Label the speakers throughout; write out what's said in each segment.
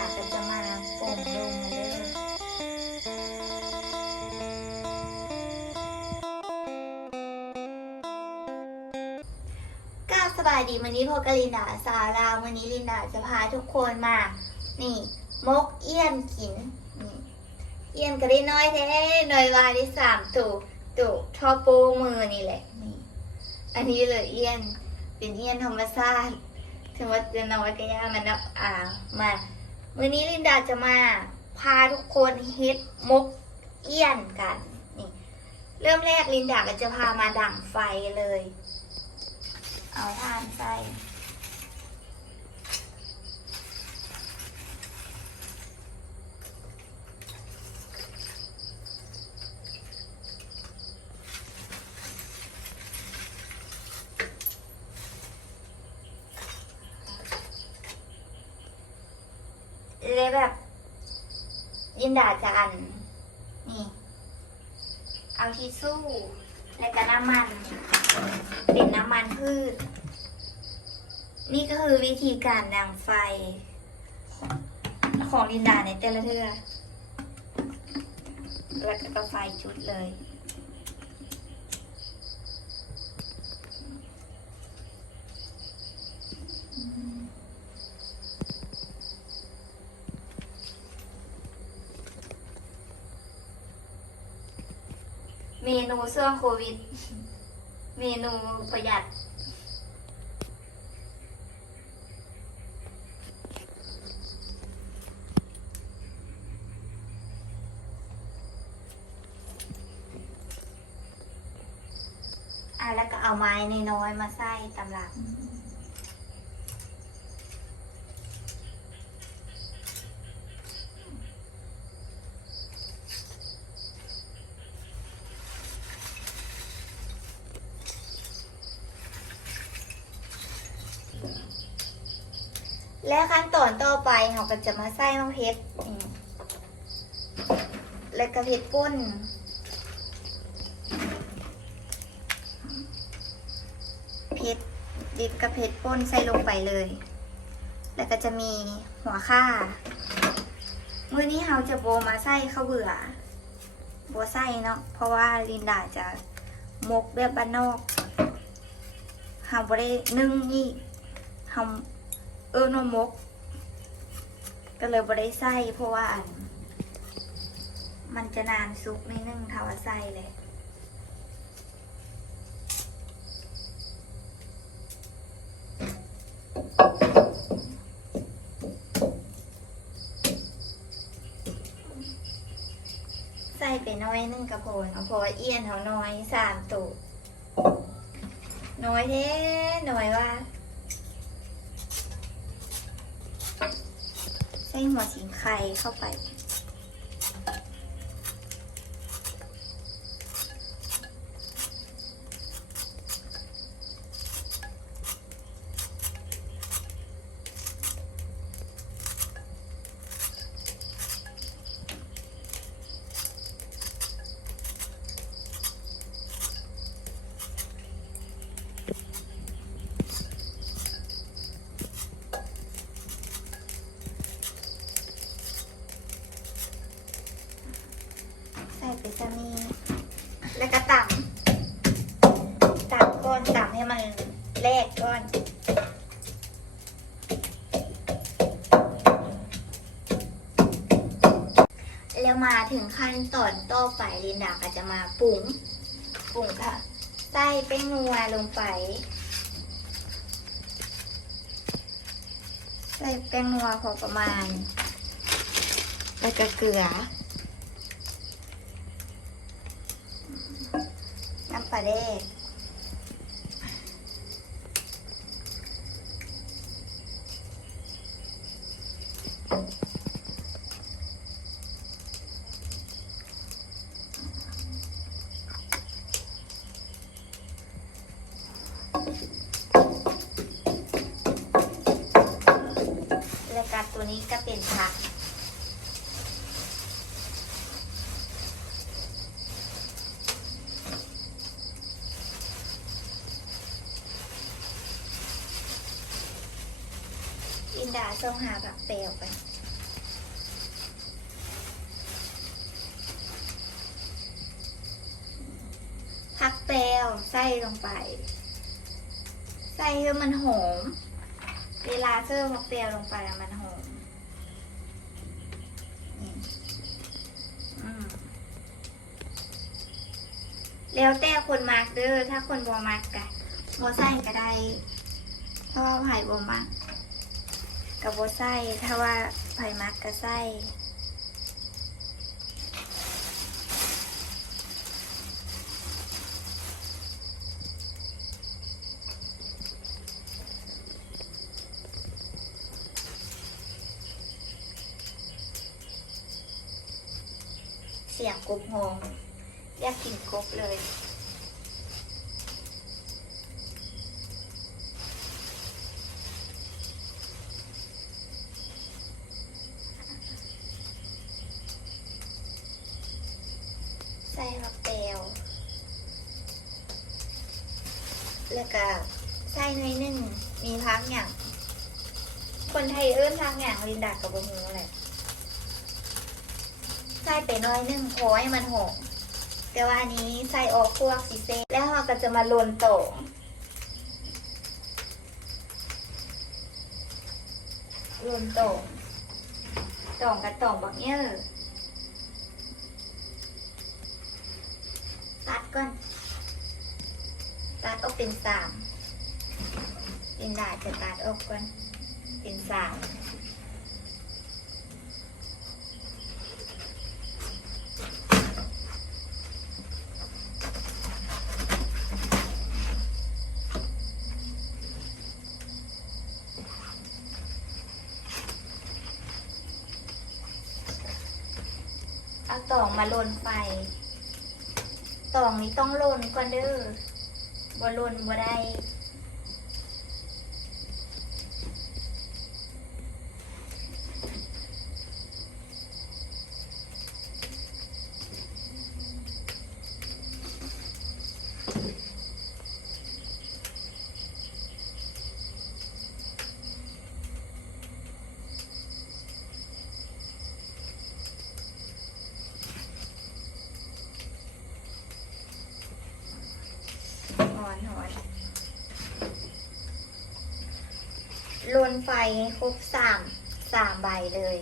Speaker 1: าก็จะมาป่งลงเด้อก้าสบายดีวันนี้พบกับลินดาสาราวันนี้ลินดาจะพาทุกคนมา นี่ มกเอี้ยนกินนี่เอี้ยนก็ได้น้อยแท้น้อยวาได้สามตู่ตู่ทอโปมือนี่แหละนี่อันนี้เลยเอี้ยนเป็นเอี้ยนธรรมชาติถึงว่าจะนอยก็ยามันนับอ่ามา วันนี้ลินดาจะมาพาทุกคนเฮ็ดมกเอี้ยนกัน นี่ เริ่มแรกลินดาก็จะพามาดั่งไฟเลย เอาทานใส่ เลยแบบ ยินดาจะอันนี่ เอาทิชชู่แล้วก็น้ำมัน เป็นน้ำมันพืช นี่ก็คือวิธีการดังไฟ ของลินดาในแต่ละเทือแล้วก็ไฟจุดเลย มนูช่วงโควิด เมนูประหยัด อะแล้วก็เอาไม้น้อยๆมาใส่ตำลัง ตอนต่อไปเราก็จะมาใส่มะเพชรและกระเพชรป่นเพชรดิบกับเพชรป่นใส่ลงไปเลย แล้วก็จะมีหัวข่ามื้อนี้เราจะโบมาใส่ข้าวเบื่อโบใส่เนาะเพราะว่าลินดาจะมกแบบบ้านนอกเราบ่ได้นึ่งนี่เราเอิ้นมก ก็เลยบ่ได้ใส่เพราะว่าอัน มันจะนานซุกไม่นึ่งถ้าว่าใส่เลยใส่ไปน้อยนึงกระโพนเอาพราะว่าเอี้ยนเขาน้อยสามตูดน้อยแท้น้อยว่า ใส่หัวสิงไข่เข้าไป ใส่ไปจะมี แล้วก็ต่ำต่ำก้อนต่ำให้มันแลกก้อนแล้วมาถึงขั้นตอนต่อไปลินดาก็จะมาปรุงปรุงค่ะใส่แป้งนัวลงไป ใส่แป้งนัวพอประมาณ แล้วก็เกลือ น้ำ ปลาแดกแล้วก็ตัวนี้ก็เป็นผัก ทรงหาแบบเปลวไปผักเปลวใส่ลงไป ใส่ให้มันหอมเวลาเสิร์ฟผักเปลวลงไปแล้วมันหอมแล้วแต่คนมากเด้วยถ้าคนบวมากกะบวใส่ก็ได้เพราะว่าไผ่บอมาก กับบ่ใส่ถ้าว่าไผ่มักก็ใส่เสียงกบงงอยากกินกบเลย ใส่มะเปรียว แล้วก็ใส่หน่อยหนึ่งมีพั กอย่าง คนไทยเอิ้นพักอย่างลินดากับบะฮูอะไรใส่ไปน้อยหนึงพอให้มันหอมแต่ว่าอันนี้ใส่ออกพวกสีเซแล้วเราก็จะมาลนโต่งลนโต่งต่งกับต่งบักเนี้ยตัดก่อน ตัดออกเป็นสาม เป็นดาดจะตัดออกก่อนเป็นสามเอาตองมาลนไฟตองนี้ต้องลนก่อนเด้อบ่ลนบ่ได้ ห อนหอนลนไฟครบสามสามใบเลย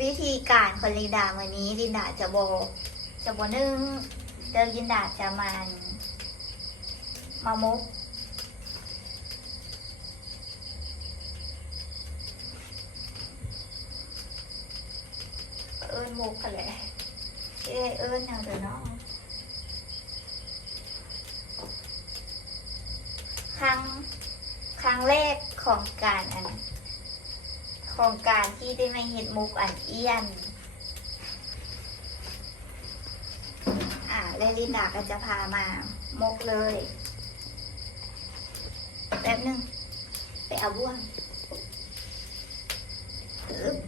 Speaker 1: วิธีการของลินดาวันนี้ลินดาจะโบจะโบนึ่งเดี๋ยวลินดาจะมันมามุก เอิญมุกกันแหละเอ้เอิญอย่างเดียวเนาะครั้งครั้งแรกของการอัน ของการที่ได้มาเห็นมุกอันเอี้ยน อ่าเลลินดาก็จะพามามกเลยแป๊บนึง ไปเอาบ้วนอึ๊บ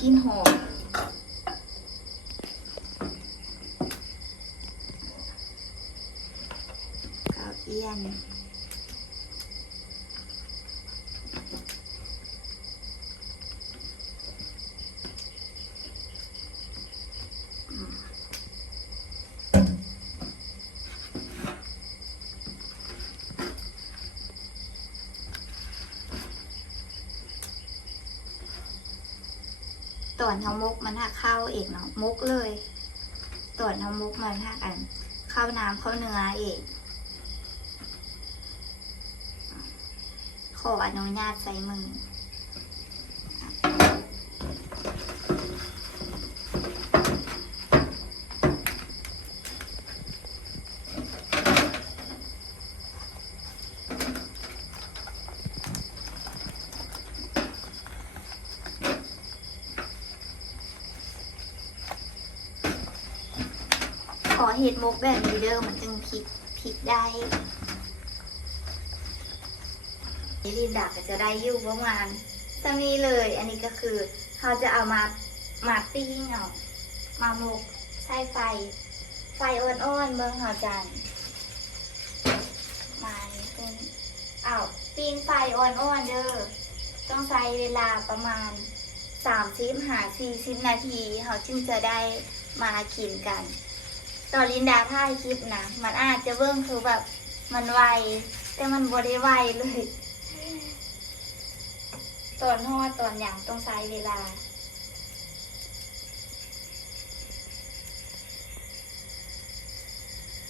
Speaker 1: กินหอมข้าวเอี้ยน ต อนเขามุกมันหักเข้าเอกเนาะมุกเลยตอนเขามุกมันหักอัน เข้าน้ำเข้าเนื้อเอกขออนุญาตใส่มือ เห็ดมุกแบบนี้เด้อมันจึงพลิกพลิกได้นี่ลินดาก็จะได้อยู่ประมาณสักนี้เลย อันนี้ก็คือเขาจะเอามามาปิ้งเอามาหมกใส่ไฟ ไฟอ่อนๆเมืองหาจันมานี่เป็นอ้าปิ้งไฟอ่อนๆเด้อต้องใช้เวลาประมาณสามสิบหาสี่สิบนาทีเขาจึงจะได้มากินกัน อนลินดาถ่ายคลิปนะมันอาจจะเบิ่งคือแบบมันไว แต่มันบ่ได้ไวเลย ตอนทอดตอนอย่างต้องใช้เวลา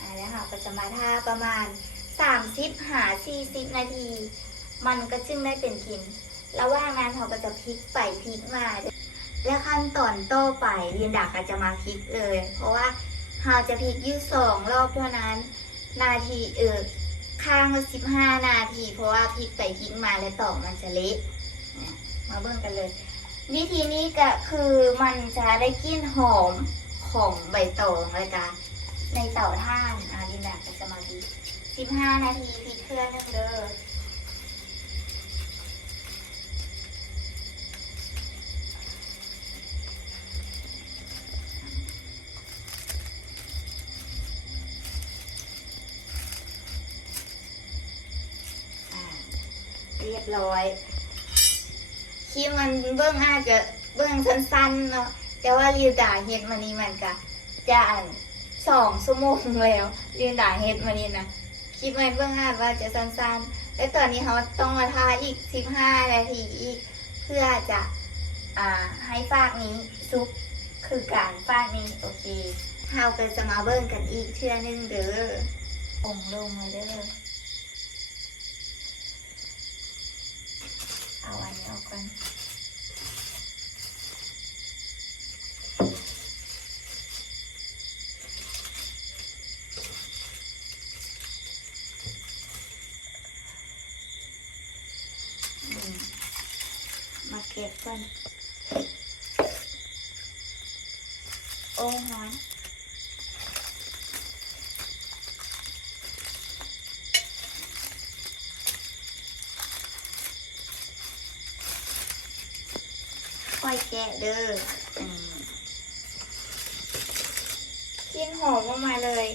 Speaker 1: อันนี้ค่ะก็จะมาท่าประมาณสามสิบหาสี่สิบนาที มันก็จึงได้เป็นกินแล้วว่างนั้นเขาก็จะพลิกไปพลิกมา และขั้นตอนโต่อไปเรียนดาก็จะมาพลิกเลย เพราะว่า เราจะพลิกยืดสองรอบเท่านั้น นาทีเออข้างละสิบห้านาที เพราะว่าพลิกไปพลิกมาแล้วต่อมันจะเละมาเบิ่งกันเลย วิธีนี้ก็คือมันจะได้กลิ่นหอมของใบตองเลยกันในเต่าถ่านอะดินดาก็จะมาพลิสิบห้านาทีพลิกเครื่องนึงเด้อ ร้อยคลิปมันเบื้องอาจจะเบื้องสั้นๆเนาะแต่ว่าลีดาเฮ็ดมานี่มันกะจะอ่านสองชั่วโมงแล้วลีดาเฮ็ดมานี่นะคลิปมันเบื้องอาจว่าจะสั้นๆ และตอนนี้เขาต้องมาทาอีกสิบห้านาทีอีก เพื่อจะอ่าให้ฟากนี้ซุปคือการฟากนี้โอเคเราก็จะมาเบิ่งกันอีกเทื่อนึงเด้อองลงเลยเด้อ เอา อันนี้ออกก่อนอืมมาเก็บก่อน โอ้หอน ค่อยแกะเด้ออืมกินหอมออกมาเลย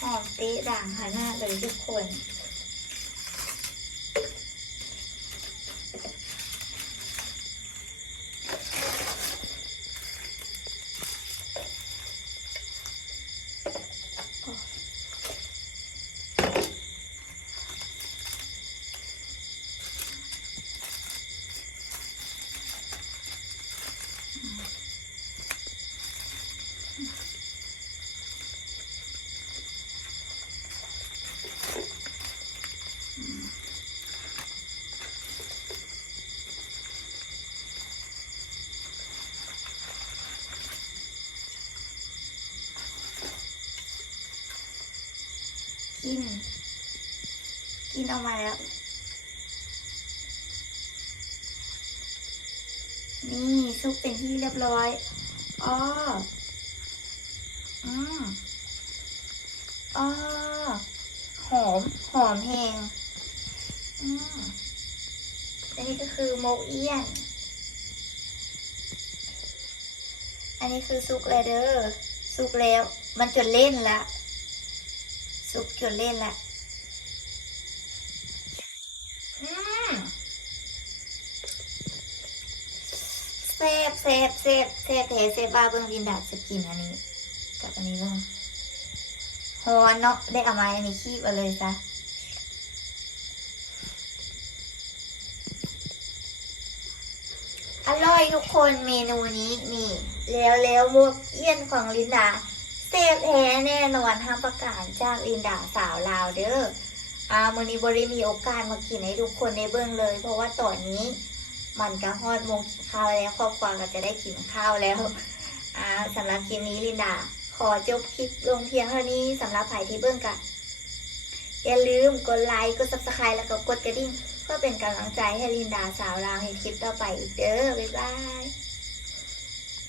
Speaker 1: หอมเตะด่างขนาดเลยทุกคน กิน กินออกมาแล้ว นี่ซุปเป็นที่เรียบร้อยอ๋ออืมอ๋อหอม หอมแหงอืมอันนี้ก็คือโมกเอี้ยน อันนี้คือซุกเลยเด้อซุกแล้ว มันจนเล่นละ ซุปจนเล่นละอืมเซฟเซฟเซฟเซฟเทเซฟบ้าเบิ้งดินดาจะกินอันนี้ กับอันนี้บ้างฮอนเนาะได้เอามาอันนี้คีบเอาเลยจ้ะอร่อยทุกคนเมนูนี้นี่แล้วแล้วบวกเอี้ยนของลินดา เซฟแท้แน่นอนห้ามประกาศจากลินดาสาวลาวเด้ออามือนี้บริมีโอกาสมากินให้ทุกคนได้เบิ่งเลย เพราะว่าตอนนี้มันก็ฮอดมงกินข้าวแล้วครอบครัวก็จะได้กินข้าวแล้วอ่าสำหรับคลิปนี้ลินดา ขอจบคลิปลงเพียงเท่านี้สำหรับใครที่เบิ่งกันอย่าลืมกดไลค์กด subscribe แล้วก็กดกระดิ่งเพื่อเป็นกำลังใจให้ลินดาสาวลาวให้คลิปต่อไปอีกเด้อบ๊ายบาย